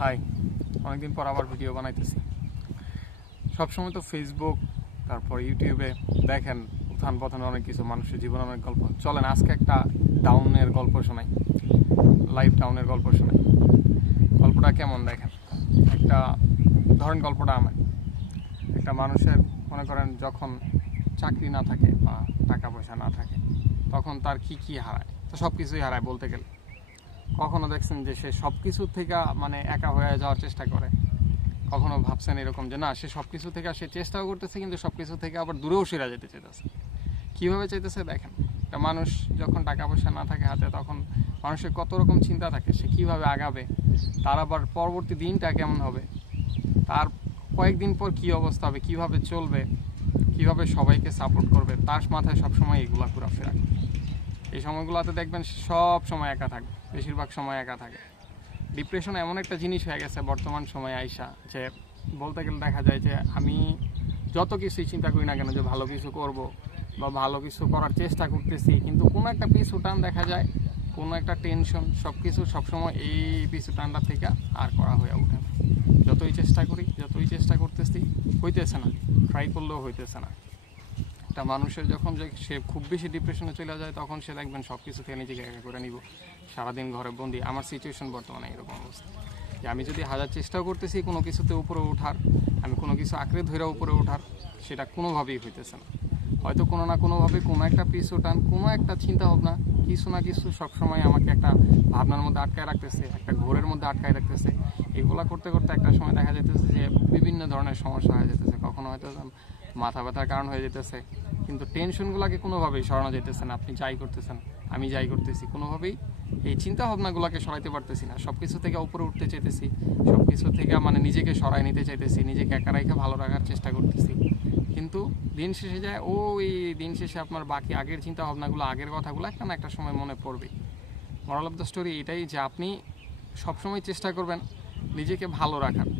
High, অনেকদিন পর আবার ভিডিও বানাইতেছি। সবসময় তো ফেসবুক, তারপর ইউটিউবে দেখেন উত্থান পতন অনেক কিছু, মানুষের জীবনে অনেক গল্প। চলেন আজকে একটা ডাউনের গল্প শোনাই, লাইফ ডাউনের গল্প শোনাই। গল্পটা কেমন দেখেন। ধরেন গল্পটা আমার একটা মানুষের, মনে করেন যখন চাকরি না থাকে বা টাকা পয়সা না থাকে তখন তার কি হারায়, তো সব কিছুই হারায় বলতে গেলে। কখনো দেখছেন যে সে সব কিছুর থেকে একা হয়ে যাওয়ার চেষ্টা করে? কখনো ভাবছেন এরকম যে না, সে সব কিছু থেকে সে চেষ্টাও করতেছে কিন্তু সব কিছু থেকে আবার দূরেও সেরা যেতে চাইতেছে? কীভাবে চাইতেছে দেখেন। একটা মানুষ যখন টাকা পয়সা না থাকে হাতে, তখন মানুষের কত রকম চিন্তা থাকে, সে কীভাবে আগাবে, তার আবার পরবর্তী দিনটা কেমন হবে, তার কয়েকদিন পর কী অবস্থা হবে, কীভাবে চলবে, কীভাবে সবাইকে সাপোর্ট করবে, তার মাথায় সবসময় এগুলা ঘোরাফেরা। এই সময়গুলোতে দেখবেন সব সময় একা থাকে, বেশিরভাগ সময় একা থাকে। ডিপ্রেশন এমন একটা জিনিস হয়ে গেছে বর্তমান সময়ে আইসা, যে বলতে গেলে দেখা যায় যে আমি যত কিছুই চিন্তা করি না কেন যে ভালো কিছু করব বা ভালো কিছু করার চেষ্টা করতেছি, কিন্তু কোনো একটা পিছু টান দেখা যায়, কোনো একটা টেনশন, সব কিছু সবসময় এই পিছু টানটা থেকে আর করা হয়ে ওঠে না। যতই চেষ্টা করতেছি হইতেছে না, ট্রাই করলেও হইতেছে না। একটা মানুষের যখন যে সে খুব বেশি ডিপ্রেশনে চলে যায়, তখন সে দেখবেন সব কিছু থেকে নিজেকে একা করে নিব, সারাদিন ঘরে বন্দি। আমার সিচুয়েশন বর্তমানে এরকম অবস্থা যে আমি যদি হাজার চেষ্টাও করতেছি কোনো কিছুতে উপরে ওঠার, আমি কোনো কিছু আঁকড়ে ধরে উপরে ওঠার, সেটা কোনোভাবেই হইতেছে না। হয়তো কোনো না কোনোভাবে কোনো একটা পিছু টান, কোনো একটা চিন্তা ভাবনা, কিছু না কিছু সবসময় আমাকে একটা ভাবনার মধ্যে আটকায় রাখতেছে, একটা ঘোরের মধ্যে আটকায় রাখতেছে। এগুলো করতে করতে একটা সময় দেখা যেতেছে যে বিভিন্ন ধরনের সমস্যা হয়ে যেতেছে। কখনো হয়তো মাথা ব্যথার কারণ হয়ে যেতেছে, কিন্তু টেনশনগুলোকে কোনোভাবেই সরানো যেতেছে না। আপনি যাই করতেছেন, আমি যাই করতেছি, কোনোভাবেই এই চিন্তা ভাবনাগুলোকে সরাইতে পারতেছি না। সব কিছু থেকে উপরে উঠতে চাইতেছি, সব কিছু থেকে নিজেকে সরাই নিতে চাইতেছি, নিজেকে একা রেখে ভালো রাখার চেষ্টা করতেছি, কিন্তু দিন শেষে যায় দিন শেষে আপনার বাকি আগের চিন্তা ভাবনাগুলো, আগের কথাগুলো একটা না একটা সময় মনে পড়বে। মোরাল অফ দ্য স্টোরি এটাই যে আপনি সবসময় চেষ্টা করবেন নিজেকে ভালো রাখার,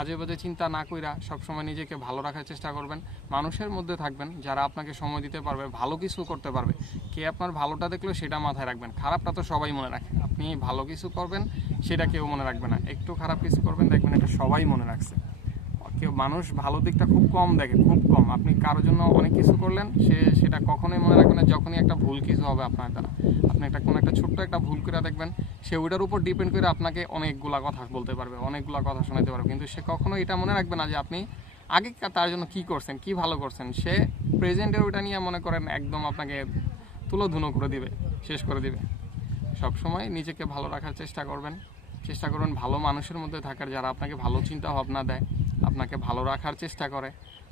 আজে বাজে চিন্তা না কইরা সবসময় নিজেকে ভালো রাখার চেষ্টা করবেন। মানুষের মধ্যে থাকবেন যারা আপনাকে সময় দিতে পারবে, ভালো কিছু করতে পারবে। কে আপনার ভালোটা দেখলো সেটা মাথায় রাখবেন, খারাপটা তো সবাই মনে রাখে। আপনি ভালো কিছু করবেন সেটা কেউ মনে রাখবে না, একটু খারাপ কিছু করবেন দেখবেন এটা সবাই মনে রাখছে। মানুষ ভালো দিকটা খুব কম দেখে, খুব কম। আপনি কারোর জন্য অনেক কিছু করলেন, সেটা কখনোই মনে রাখবে না যখনই একটা ভুল কিছু হবে আপনার দ্বারা। আপনি কোনো একটা ছোট্ট একটা ভুল করে দেখবেন, সে ওইটার উপর ডিপেন্ড করে আপনাকে অনেকগুলা কথা বলতে পারবে, অনেকগুলা কথা শোনাতে পারবে, কিন্তু সে কখনো এটা মনে রাখবে না যে আপনি আগে তার জন্য কী করছেন, কী ভালো করছেন। সে প্রেজেন্টের ওইটা নিয়ে মনে করেন একদম আপনাকে তুলোধুনো করে দিবে, শেষ করে দিবে। সবসময় নিজেকে ভালো রাখার চেষ্টা করবেন ভালো মানুষের মধ্যে থাকার, যারা আপনাকে ভালো চিন্তা ভাবনা দেয়, আপনাকে ভালো রাখার চেষ্টা করে।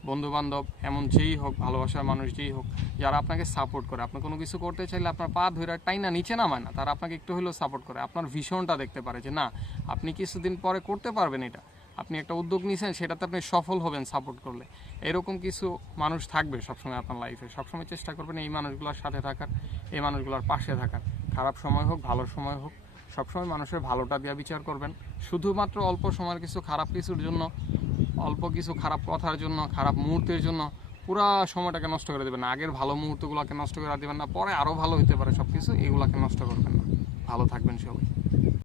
বন্ধুবান্ধব এমন যেই হোক, ভালোবাসার মানুষ যেই হোক, যারা আপনাকে সাপোর্ট করে। আপনি কোনো কিছু করতে চাইলে আপনার পা ধরে টাইনা নিচে নামায় না, তারা আপনাকে একটু হলেও সাপোর্ট করে। আপনার ভিশনটা দেখতে পারে যে না, আপনি কিছুদিন পরে করতে পারবেন এটা, আপনি একটা উদ্যোগ নিয়েছেন, সেটাতে আপনি সফল হবেন সাপোর্ট করলে। এরকম কিছু মানুষ থাকবে সবসময় আপনার লাইফে। সবসময় চেষ্টা করবেন এই মানুষগুলোর সাথে থাকার, এই মানুষগুলোর পাশে থাকার। খারাপ সময় হোক, ভালো সময় হোক, সবসময় মানুষের ভালোটা দিয়ে বিচার করবেন। শুধুমাত্র অল্প সময়ের কিছু খারাপ কিছুর জন্য, অল্প কিছু খারাপ কথার জন্য, খারাপ মুহূর্তের জন্য পুরা সময়টাকে নষ্ট করে দেবেন না। আগের ভালো মুহূর্তগুলোকে নষ্ট করে দেবেন না, পরে আরও ভালো হতে পারে সব কিছু, এগুলোকে নষ্ট করবেন না। ভালো থাকবেন সবাই।